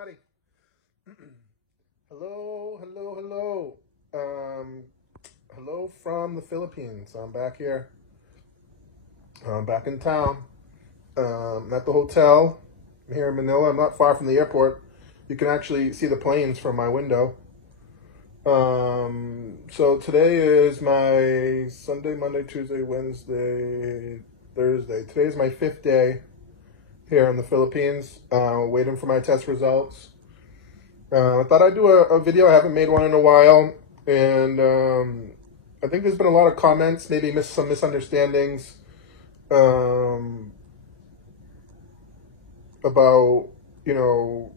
everybody. Hello. Um, Hello from the Philippines. I'm back here. I'm back in town. I'm at the hotel. I'm here in Manila. I'm not far from the airport. You can actually see the planes from my window. So today is my Sunday, Monday, Tuesday, Wednesday, Thursday. Today is my fifth day here in the Philippines, waiting for my test results. I thought I'd do a video. I haven't made one in a while, and I think there's been a lot of comments, maybe some misunderstandings about,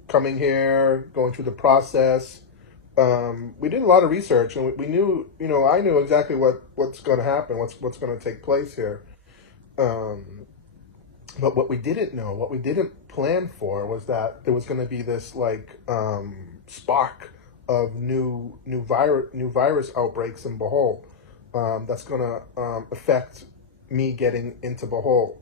coming here, going through the process. We did a lot of research, and we knew, I knew exactly what's going to happen, what's going to take place here. But what we didn't know, what we didn't plan for, was that there was going to be this spark of new virus outbreaks in Bohol. That's going to affect me getting into Bohol,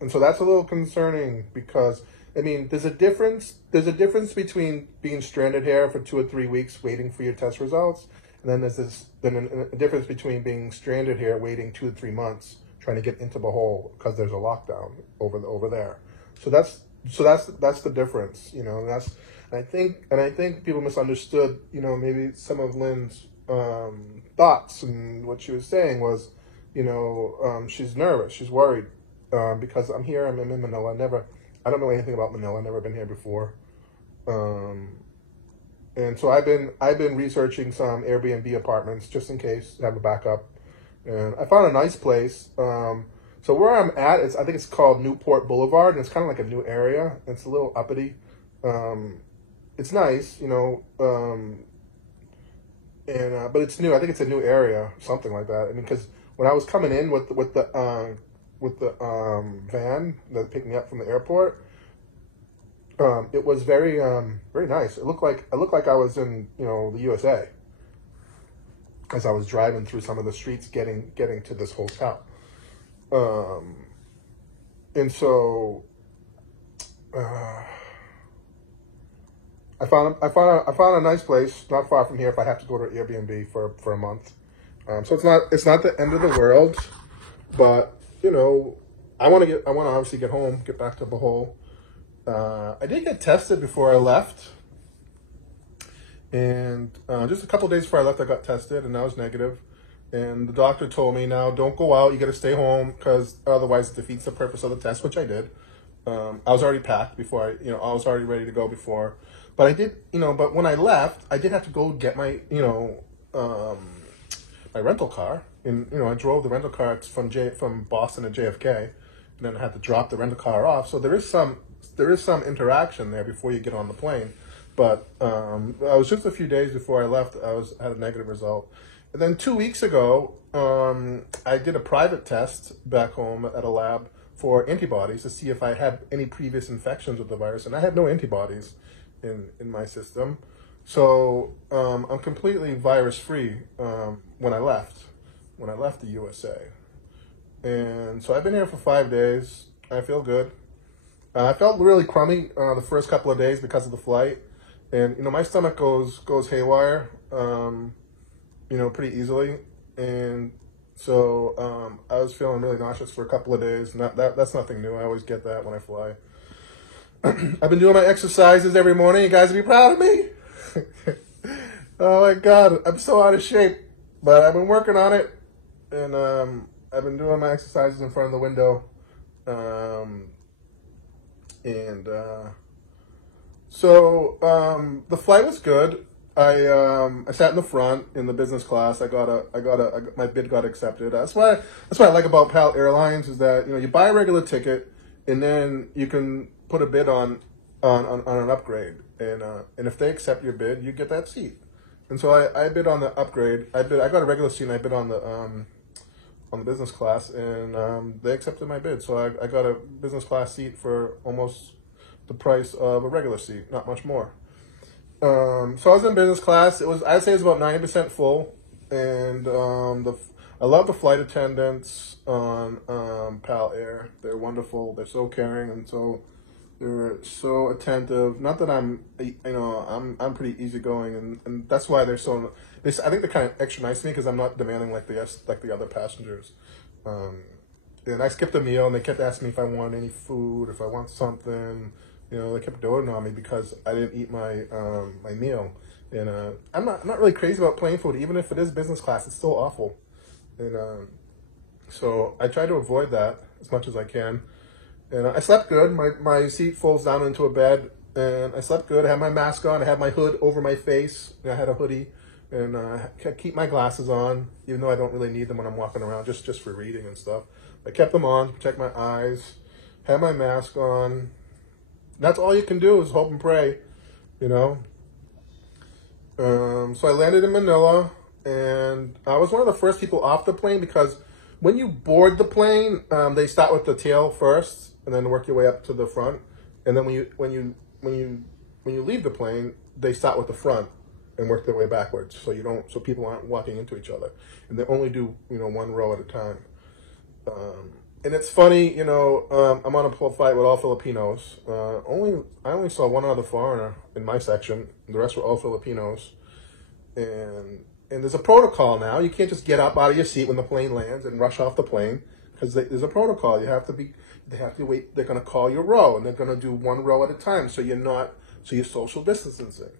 and so that's a little concerning because there's a difference. There's a difference between being stranded here for 2 or 3 weeks waiting for your test results, and then there's a difference between being stranded here waiting 2 to 3 months trying to get into Bohol because there's a lockdown over there. So that's the difference, and I think people misunderstood, maybe some of Lynn's thoughts, and what she was saying was, she's nervous, she's worried because I'm here, I'm in Manila. I don't know anything about Manila. I've never been here before, and so I've been researching some Airbnb apartments just in case I have a backup. And I found a nice place. So where I'm at, I think it's called Newport Boulevard, and it's kind of like a new area. It's a little uppity. It's nice, but it's new. I think it's a new area, something like that. Because when I was coming in with the van that picked me up from the airport, it was very very nice. It looked like I was in the USA, as I was driving through some of the streets getting to this hotel. And so I found a nice place not far from here if I have to go to Airbnb for a month. So it's not the end of the world, but I want to obviously get home, get back to Bohol. I did get tested before I left. And just a couple days before I left, I got tested, and I was negative. And the doctor told me, now don't go out. You got to stay home because otherwise it defeats the purpose of the test, which I did. I was already packed before I was already ready to go before. But I did, but when I left, I did have to go get my, my rental car. And, I drove the rental car from Boston to JFK, and then I had to drop the rental car off. So there is some interaction there before you get on the plane. But I was just a few days before I left, I had a negative result. And then 2 weeks ago, I did a private test back home at a lab for antibodies to see if I had any previous infections with the virus. And I had no antibodies in my system. So I'm completely virus-free when I left the USA. And so I've been here for 5 days. I feel good. I felt really crummy the first couple of days because of the flight. And, my stomach goes haywire, pretty easily. And so I was feeling really nauseous for a couple of days. That's nothing new. I always get that when I fly. I've been doing my exercises every morning. You guys will be proud of me. Oh, my God. I'm so out of shape. But I've been working on it. And I've been doing my exercises in front of the window. So the flight was good. I sat in the front in the business class. My bid got accepted. That's what I like about PAL Airlines is that you buy a regular ticket and then you can put a bid on an upgrade, and if they accept your bid, you get that seat. And so I bid on the upgrade. I got a regular seat, and I bid on the business class, and they accepted my bid. So I got a business class seat for almost the price of a regular seat, not much more. So I was in business class. I'd say it was about 90% full, and I love the flight attendants on PAL Air. They're wonderful. They're so caring and so They were so attentive. Not that I'm pretty easygoing, and that's why they're so. I think they're kind of extra nice to me because I'm not demanding like the other passengers. Um, and I skipped a meal, and they kept asking me if I want any food, if I want something. They kept doting on me because I didn't eat my meal. And I'm not really crazy about plane food, even if it is business class. It's still awful, and so I try to avoid that as much as I can. And I slept good. My seat folds down into a bed, and I slept good. I had my mask on. I had my hood over my face. I had a hoodie, and I keep my glasses on, even though I don't really need them when I'm walking around, just for reading and stuff. I kept them on to protect my eyes. Had my mask on. That's all you can do is hope and pray, you know. So I landed in Manila, and I was one of the first people off the plane because when you board the plane, they start with the tail first, and then work your way up to the front. And then when you leave the plane, they start with the front and work their way backwards, so people aren't walking into each other, and they only do one row at a time. And it's funny, I'm on a flight with all Filipinos. I only saw one other foreigner in my section. The rest were all Filipinos. And there's a protocol now. You can't just get up out of your seat when the plane lands and rush off the plane because there's a protocol. They have to wait. They're going to call your row, and they're going to do one row at a time. So you're social distancing.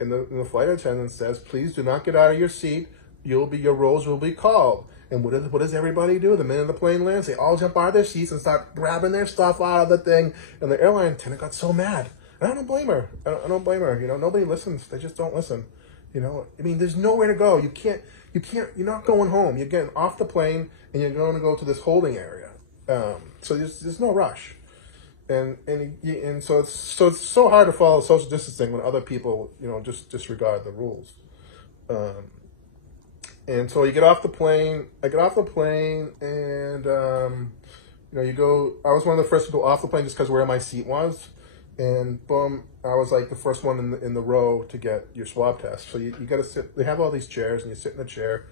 And the flight attendant says, please do not get out of your seat. Your rows will be called. And what does everybody do? The minute the plane lands, they all jump out of their seats and start grabbing their stuff out of the thing. And the airline attendant got so mad. And I don't blame her. I don't blame her. Nobody listens. They just don't listen. There's nowhere to go. You're not going home. You're getting off the plane and you're going to go to this holding area. So there's no rush. And so it's so hard to follow social distancing when other people, just disregard the rules. And so you get off the plane. I get off the plane, and you go. I was one of the first people off the plane just because where my seat was, and boom, I was like the first one in the row to get your swab test. So you got to sit. They have all these chairs, and you sit in the chair,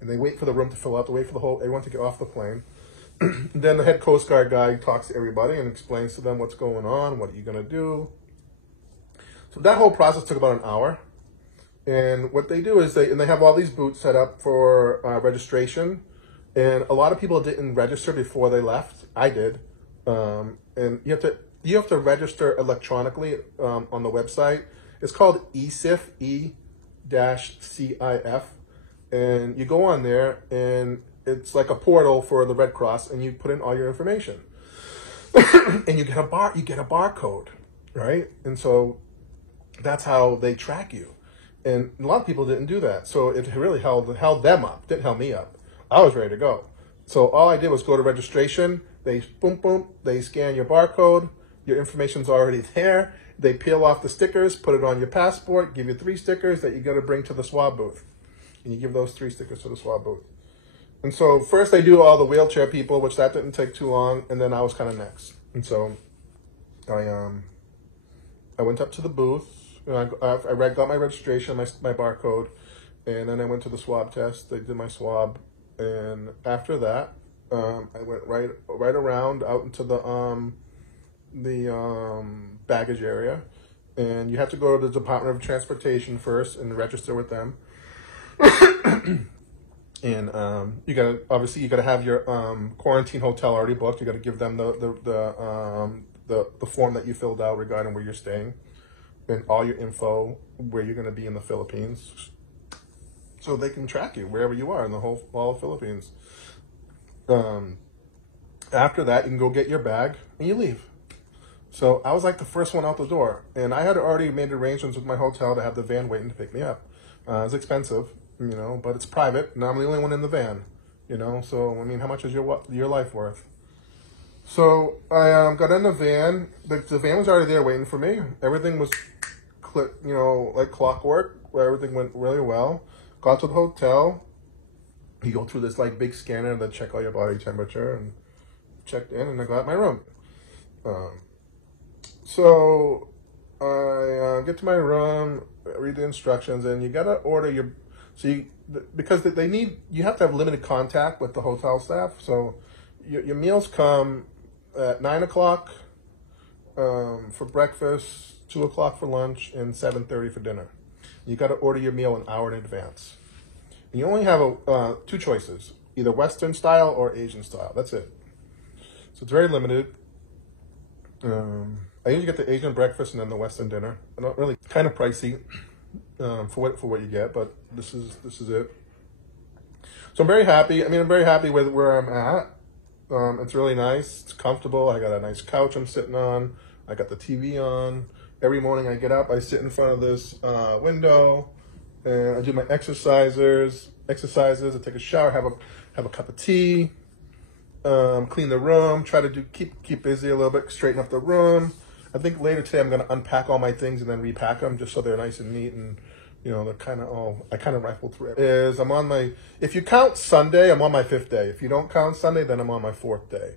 and they wait for the room to fill up. They wait for everyone to get off the plane. Then the head Coast Guard guy talks to everybody and explains to them what's going on, what are you gonna do. So that whole process took about an hour. And what they do is they have all these booths set up for registration, and a lot of people didn't register before they left. I did, and you have to register electronically on the website. It's called ECIF, E-CIF, and you go on there, and it's like a portal for the Red Cross, and you put in all your information, and you get a barcode, right? And so that's how they track you. And a lot of people didn't do that. So it really held them up, didn't held me up. I was ready to go. So all I did was go to registration. They they scan your barcode. Your information's already there. They peel off the stickers, put it on your passport, give you 3 stickers that you got to bring to the swab booth. And you give those 3 stickers to the swab booth. And so first they do all the wheelchair people, which that didn't take too long. And then I was kind of next. And so I went up to the booth. I got my registration, my barcode, and then I went to the swab test. They did my swab, and after that, I went right around out into the baggage area, and you have to go to the Department of Transportation first and register with them. And you gotta have your quarantine hotel already booked. You gotta give them the form that you filled out regarding where you're staying, and all your info where you're going to be in the Philippines, so they can track you wherever you are in all of Philippines. After that, you can go get your bag and you leave. So I was like the first one out the door, and I had already made arrangements with my hotel to have the van waiting to pick me up. It's expensive, but it's private, and I'm the only one in the van, So how much is your life worth? So I got in the van. The van was already there waiting for me. Everything was, like clockwork. Where everything went really well. Got to the hotel. You go through this like big scanner that check all your body temperature, and checked in, and I got my room. So I get to my room, read the instructions, and you gotta order because you have to have limited contact with the hotel staff. So your meals come at 9 o'clock, for breakfast, 2 o'clock for lunch, and 7:30 for dinner. You got to order your meal an hour in advance. And you only have two choices, either Western style or Asian style. That's it. So it's very limited. I usually get the Asian breakfast and then the Western dinner. I don't really, kind of pricey for what you get, but this is it. So I'm very happy. I mean, I'm very happy with where I'm at. It's really nice. It's comfortable. I got a nice couch I'm sitting on. I got the TV on. Every morning I get up, I sit in front of this window, and I do my exercises. I take a shower, have a cup of tea, clean the room, try to keep busy a little bit, straighten up the room. I think later today I'm going to unpack all my things and then repack them just so they're nice and neat, and they're kind of I kind of rifled through it. I'm on my, if you count Sunday, I'm on my 5th day. If you don't count Sunday, then I'm on my 4th day.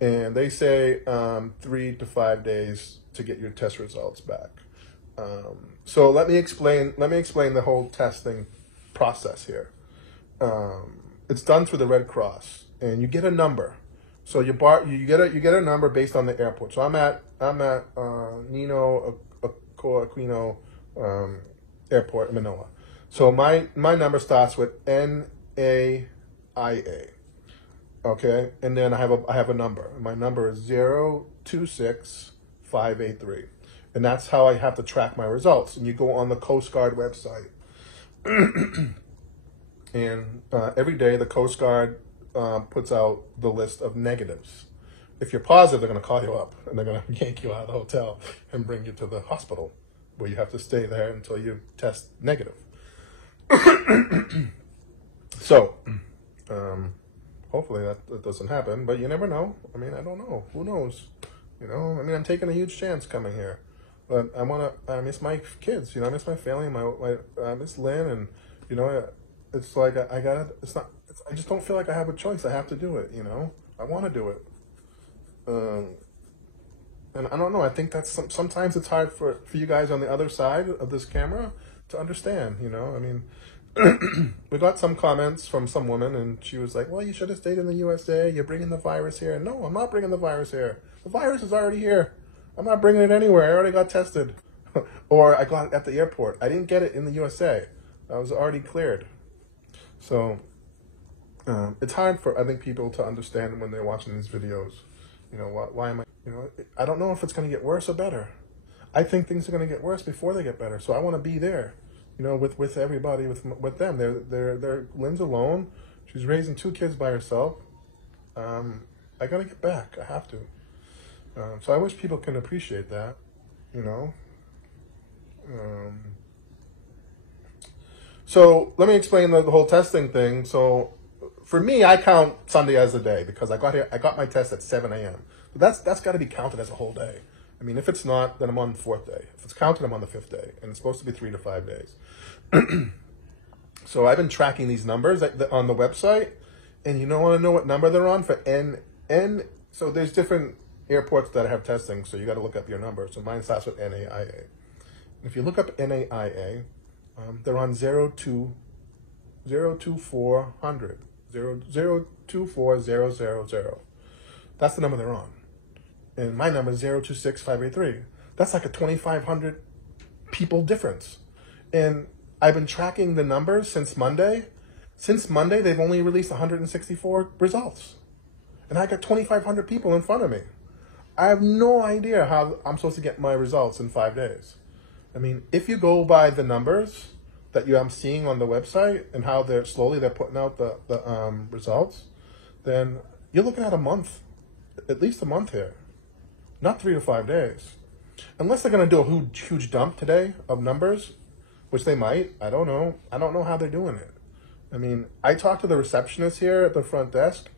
And they say 3 to 5 days to get your test results back. So let me explain the whole testing process here. It's done through the Red Cross, and you get a number. So you get a number based on the airport. So I'm at Nino Aquino Airport in Manila. So my number starts with NAIA. Okay, and then I have a number. My number is 026583, and that's how I have to track my results. And you go on the Coast Guard website, and every day the Coast Guard puts out the list of negatives. If you're positive, they're going to call you up and they're going to yank you out of the hotel and bring you to the hospital, where you have to stay there until you test negative. So, hopefully that doesn't happen, but you never know. I mean, I don't know. Who knows? I mean, I'm taking a huge chance coming here, but I miss my kids. I miss my family. I miss Lynn, and it's like I just don't feel like I have a choice. I have to do it. I want to do it. And I don't know. I think that's sometimes it's hard for you guys on the other side of this camera to understand. I mean, we got some comments from some woman, and she was like, "Well, you should have stayed in the USA. You're bringing the virus here." No, I'm not bringing the virus here. The virus is already here. I'm not bringing it anywhere. I already got tested, or I got it at the airport. I didn't get it in the USA. I was already cleared. So it's hard for, I think, people to understand when they're watching these videos. Why am I? I don't know if it's going to get worse or better. I think things are going to get worse before they get better. So I want to be there. With everybody, with them. They're Lynn's alone. She's raising 2 kids by herself. I gotta get back. I have to. So I wish people can appreciate that. So let me explain the whole testing thing. So for me, I count Sunday as a day because I got my test at 7 a.m. But that's got to be counted as a whole day. I mean, if it's not, then I'm on the 4th day. If it's counted, I'm on the 5th day. And it's supposed to be 3 to 5 days. So I've been tracking these numbers on the website. And you want to know what number they're on for N? So there's different airports that have testing. So you got to look up your number. So mine starts with NAIA. If you look up NAIA, they're on 02400. 024000. That's the number they're on. And my number is 026583. That's like a 2,500 people difference. And I've been tracking the numbers since Monday. Since Monday, they've only released 164 results. And I got 2,500 people in front of me. I have no idea how I'm supposed to get my results in 5 days. I mean, if you go by the numbers that I'm seeing on the website and how they're putting out the results, then you're looking at a month, at least a month here. Not 3 to 5 days. Unless they're going to do a huge dump today of numbers, which they might. I don't know. I don't know how they're doing it. I mean, I talked to the receptionist here at the front desk,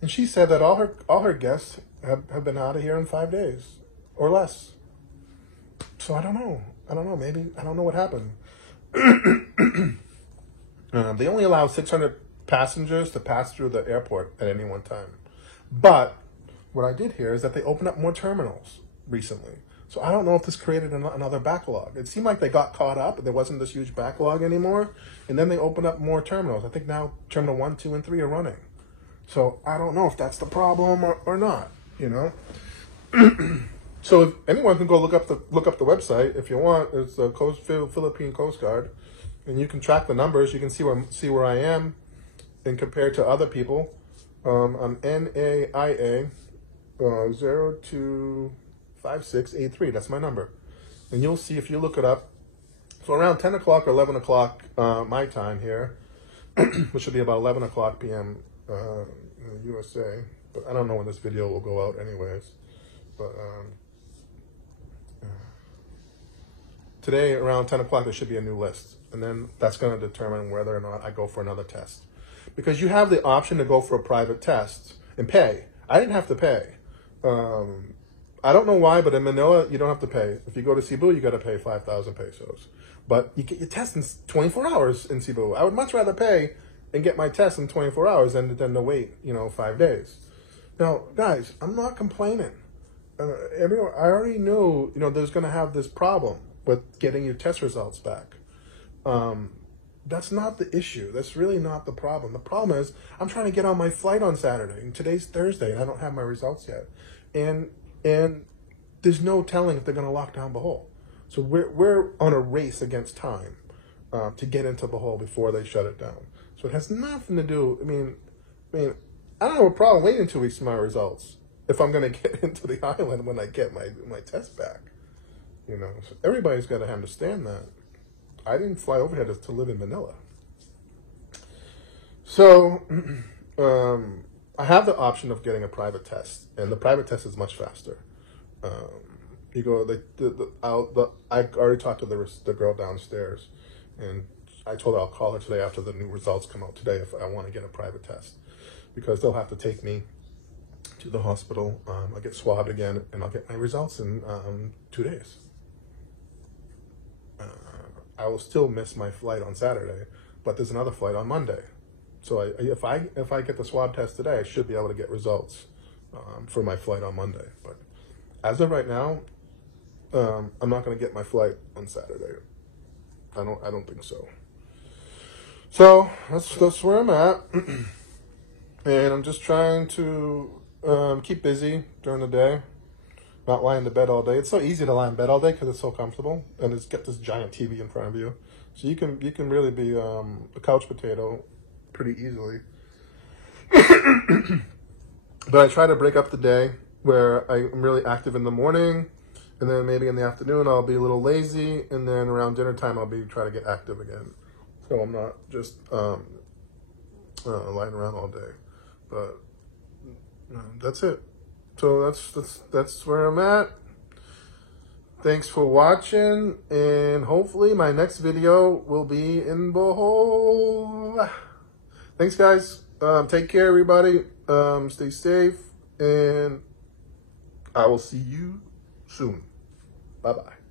and she said that all her guests have been out of here in 5 days or less. So I don't know. Maybe, I don't know what happened. They only allow 600 passengers to pass through the airport at any one time. But what I did hear is that they opened up more terminals recently. So I don't know if this created another backlog. It seemed like they got caught up. There wasn't this huge backlog anymore. And then they opened up more terminals. I think now Terminal 1, 2, and 3 are running. So I don't know if that's the problem or not, So if anyone can go look up the website if you want. It's the Philippine Coast Guard, and you can track the numbers. You can see where I am, and compared to other people. I'm NAIA 025683. That's my number, and you'll see if you look it up. So around 10 o'clock or 11 o'clock my time here, which should be about 11 o'clock p.m. In the USA. But I don't know when this video will go out anyways. But today around 10 o'clock there should be a new list. And then that's going to determine whether or not I go for another test. Because you have the option to go for a private test and pay. I didn't have to pay. I don't know why, but in Manila, you don't have to pay. If you go to Cebu, you got to pay 5,000 pesos. But you get your test in 24 hours in Cebu. I would much rather pay and get my test in 24 hours than to wait, 5 days. Now, guys, I'm not complaining. Everyone, I already knew, there's going to have this problem with getting your test results back. That's not the issue. That's really not the problem. The problem is I'm trying to get on my flight on Saturday, and today's Thursday, and I don't have my results yet. And there's no telling if they're going to lock down Bohol. So we're on a race against time to get into Bohol before they shut it down. So it has nothing to do. I mean, I don't have a problem waiting 2 weeks for my results if I'm going to get into the island when I get my test back. So everybody's got to understand that. I didn't fly over here to live in Manila. So I have the option of getting a private test, and the private test is much faster. You go, I already talked to the girl downstairs, and I told her I'll call her today after the new results come out today if I want to get a private test, because they'll have to take me to the hospital. I'll get swabbed again, and I'll get my results in 2 days. I will still miss my flight on Saturday, but there's another flight on Monday. So if I get the swab test today, I should be able to get results for my flight on Monday. But as of right now, I'm not going to get my flight on Saturday. I don't think so. So that's where I'm at, and I'm just trying to keep busy during the day. Not lie in the bed all day. It's so easy to lie in bed all day because it's so comfortable, and it's got this giant TV in front of you, so you can really be a couch potato pretty easily. But I try to break up the day where I'm really active in the morning, and then maybe in the afternoon I'll be a little lazy, and then around dinner time I'll be trying to get active again. So I'm not just lying around all day. But that's it. So that's where I'm at. Thanks for watching, and hopefully my next video will be in Bohol. Thanks, guys. Take care, everybody. Stay safe, and I will see you soon. Bye-bye.